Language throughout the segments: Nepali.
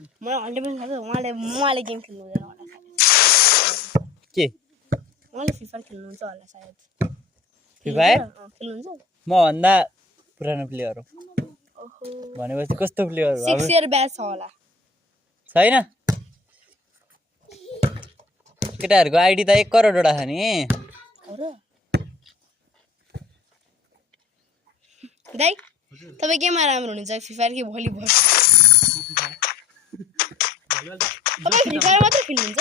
म 100% थाहा छ उहाँले गेम खेल्नु हुँदैन होला सायद के उहाँले फ्री फायर खेल्नुहुन्छ होला सायद फ्री फायर खेल्नुहुन्छ म भन्दा पुरानो प्लेयर हो ओहो भनेपछि कस्तो प्लेयर हो 6 इयर ब्याच छ होला छैन केटाहरुको आइडी त 1 करोड वटा छ नि दाइ तपाई केमा राम्रो हुनुहुन्छ फ्री फायर कि भलिबल तपाई फ्री फायर मात्र खेल्नुहुन्छ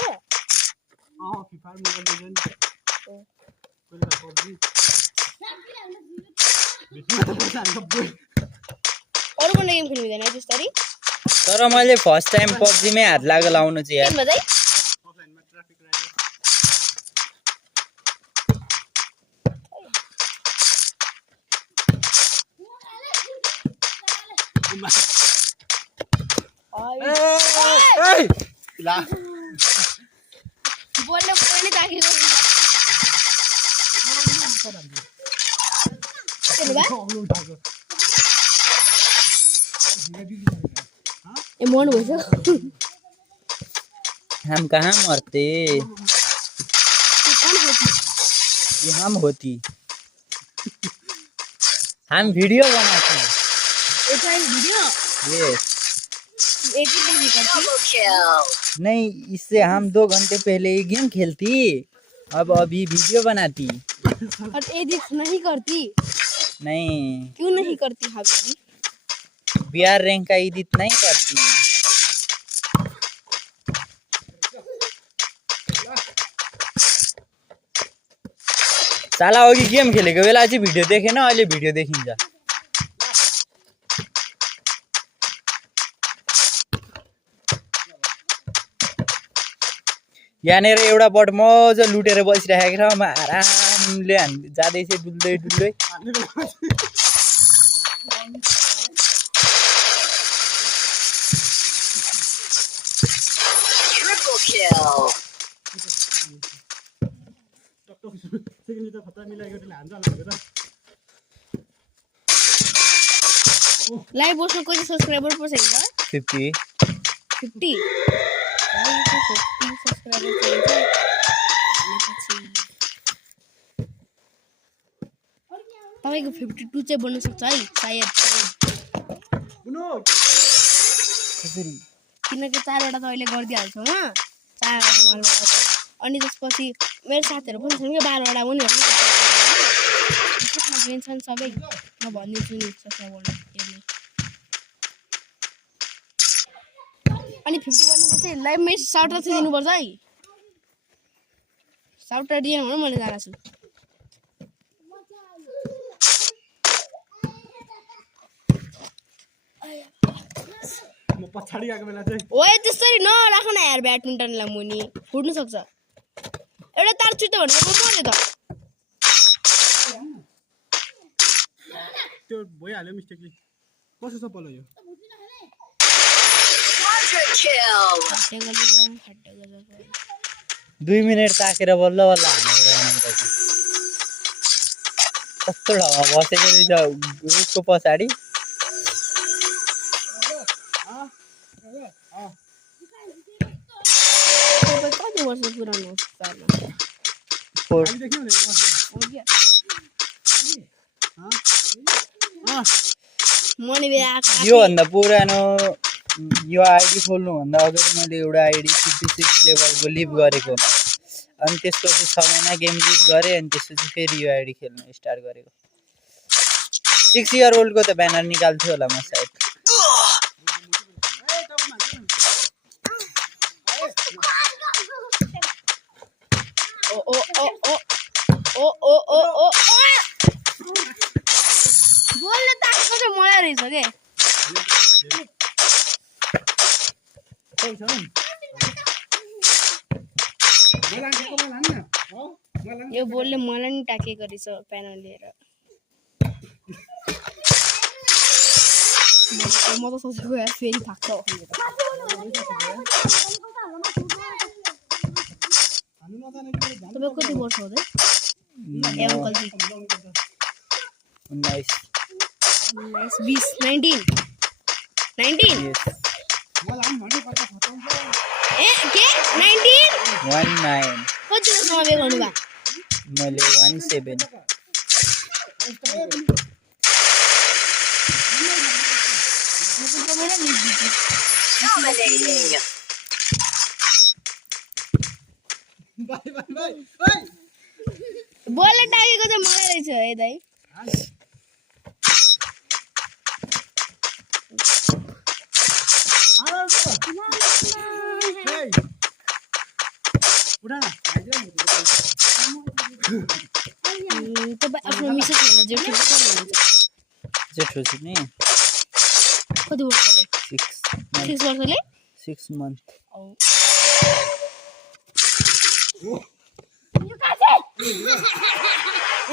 फ्री फायर मोबाइल लेजेन्ड अरु कुनै गेम खेल्नु हुँदैन जस्तै तर मैले फर्स्ट टाइम पबजी मै हात लाग्यो लाउनु चाहिँ यार केमा दाइ अफलाइनमा ट्राफिक राइडर ला बोल्ने पनि ताकी ए मन भइसक्यो हम कहाँ मरते ये हम होती हम वीडियो बनाते हैं वीडियो ये एक ही दिन करती नहीं इससे हम 2 घंटे पहले ये गेम खेलती अब अभी वीडियो बनाती और एडिट नहीं करती नहीं क्यों नहीं करती हबीबी बिहार रैंक का एडिट नहीं करती साला अघि गेम खेलेको बेला चाहिँ भिडियो देखेन अहिले भिडियो देखिन्छ यहाँनिर एउटा बट मजा लुटेर बसिरहेको छ म आरामले जाँदैछ डुल्दै डुल्दै लाइभ बस्नु कति सब्स्क्राइबर पर्छ हैन 50 50 सब्स्क्राइबर चाहिन्छ तपाईको 52 चाहिँ बन्न सक्छ है सायद किनकि 4 वटा त अहिले गरिदिहाल्छौँ म 4 वटा मालबाट अनि त्यसपछि मेरो साथीहरु पनि छन् के 12 वटा उनीहरु छन् सबै म भनिदिन्छु नि सब्स्क्राइब गर्नु अनि 50 बन्नेपछि लाइभ मै साउट चाहिँ दिनुपर्छ है साउट दिएन भने मैले जान्छु म पछाडी आएको बेला चाहिँ ओए त्यसरी नराख न यार ब्याडमिन्टनलाई मुनि फुट्न सक्छ एउटा तार चुट्यो भने त पऱ्यो त त्यो भइहाल्यो मिस्टेकली कसो छ पल्लो यो 2 मिनेट ताकेर बल्ल बल्ल हानेर कस्तो ठाउँमा बसेको रहेछ रुखको पछाडि कति वर्ष पुरानो योभन्दा पुरानो यो आइडी खोल्नुभन्दा अगाडि मैले एउटा आइडी 56 लेभलको लिभ गरेको अनि त्यसपछि 6 महिना गेम लिभ गरेँ अनि त्यसपछि फेरि यो आइडी खेल्न स्टार्ट गरेको 6 इयर ओल्डको त ब्यानर निकाल्थ्यो होला म सायद बोल्ने ताकत चाहिँ मलाई रहेछ के यो बोलले मलाई नि टाकेको रहेछ प्यानल लिएर म त सोचेको यार फेरि थाक्छ तपाईँ कति वर्ष हुँदै ए अङ्कल जी 19 20 19 19 yes मलाई पनि भन्नु पर्छ खतम छ ए के 19 19 कति जसमा बे गर्नु बा मैले 17 बाई बाई बाई ओइ बोलले टाकेको चाहिँ मलाई रहेछ है दाइ तपाईँ आफ्नो मिसेस भन्दा जेठो जेठो छ नि कति वर्षले 6 वर्षले 6 month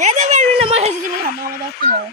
या त बेलुन मलाई चाहिँ खाना जस्तो भयो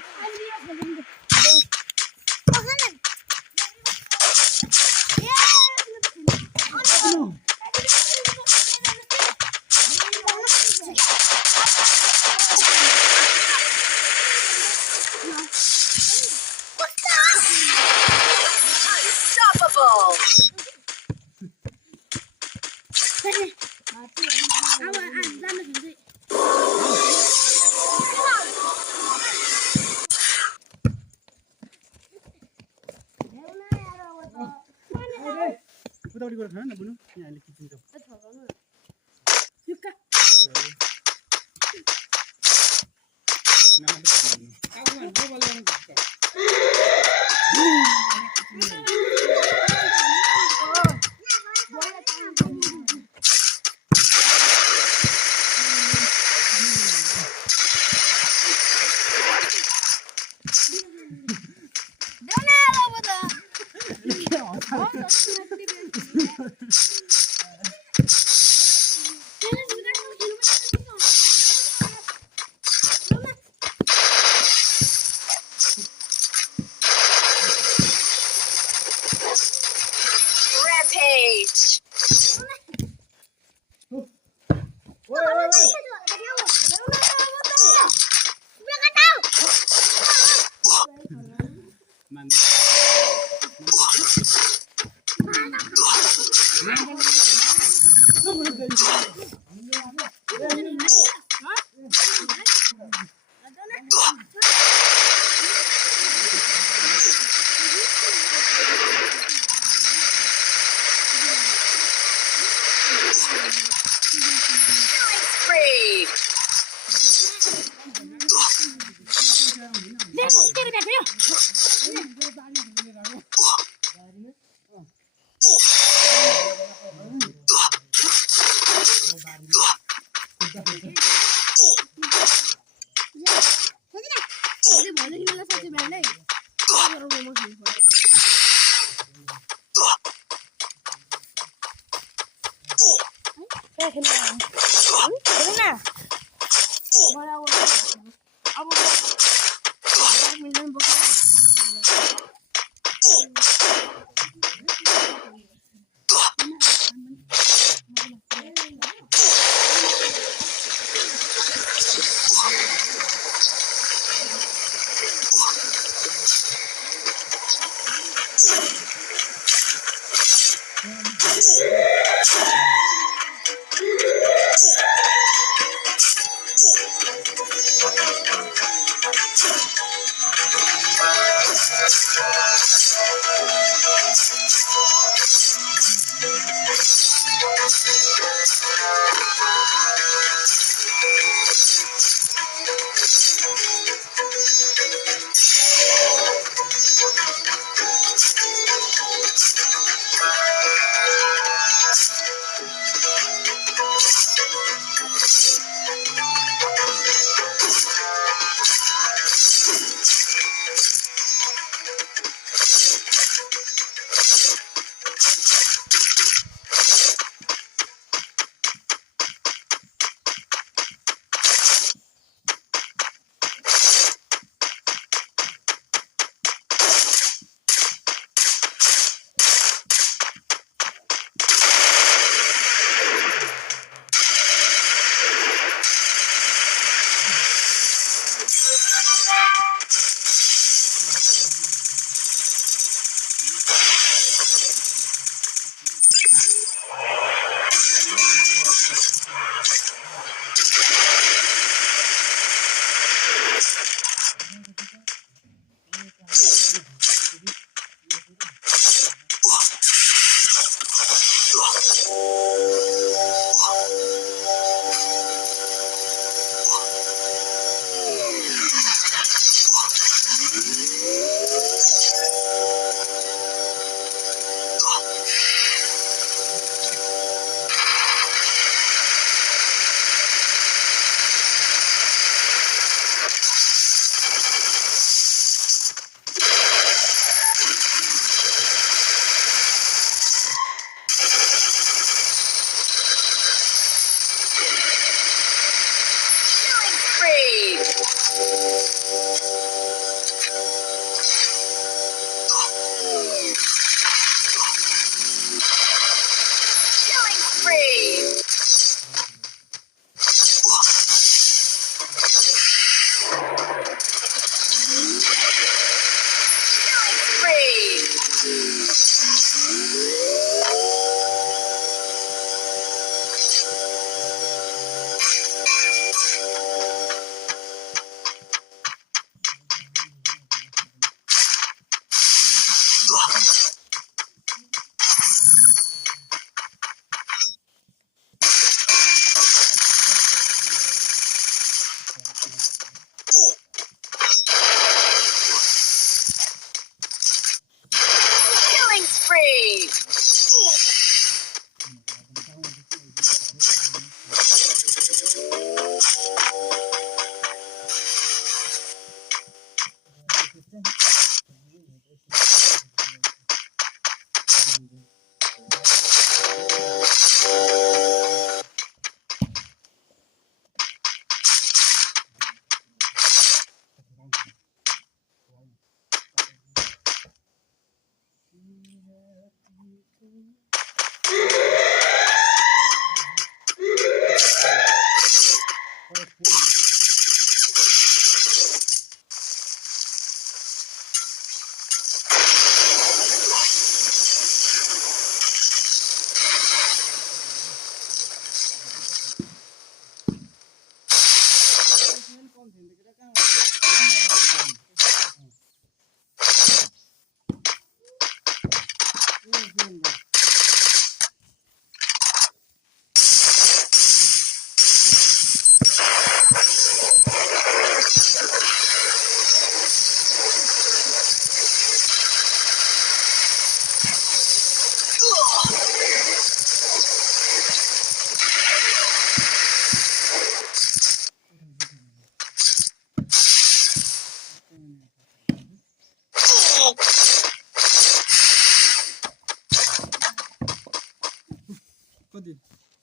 उताउटी गरेर खानु न बुनु यहाँले किचन त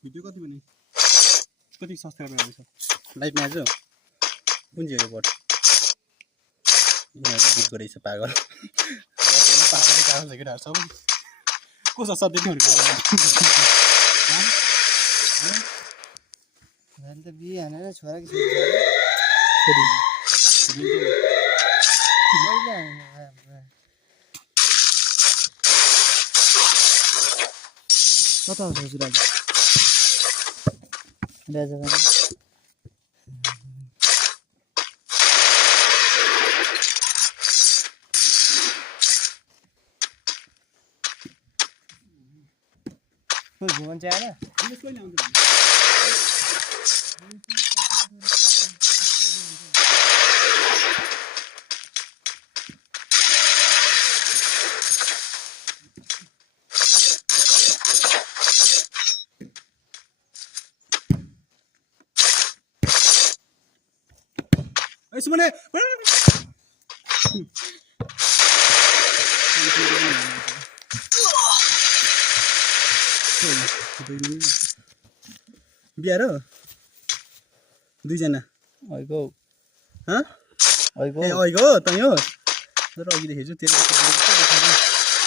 भिडियो कति बने कति सब्सक्राइबर आउँछ लाइभ म्याच हो कुन चाहिँ हो बट यहाँ बिट गरेछ पागल पागल छ केटाहरू सब कसो सधैँ त बिहे हानेर छोरा कि कता आउँछ सुराज राजा घुमन चाहिँ आएर कहिले आउँछ सुमने बिहार हो दुईजना अहिको हाँ अहिको ए अहिको तै हो तर अघिदेखि चाहिँ तेरो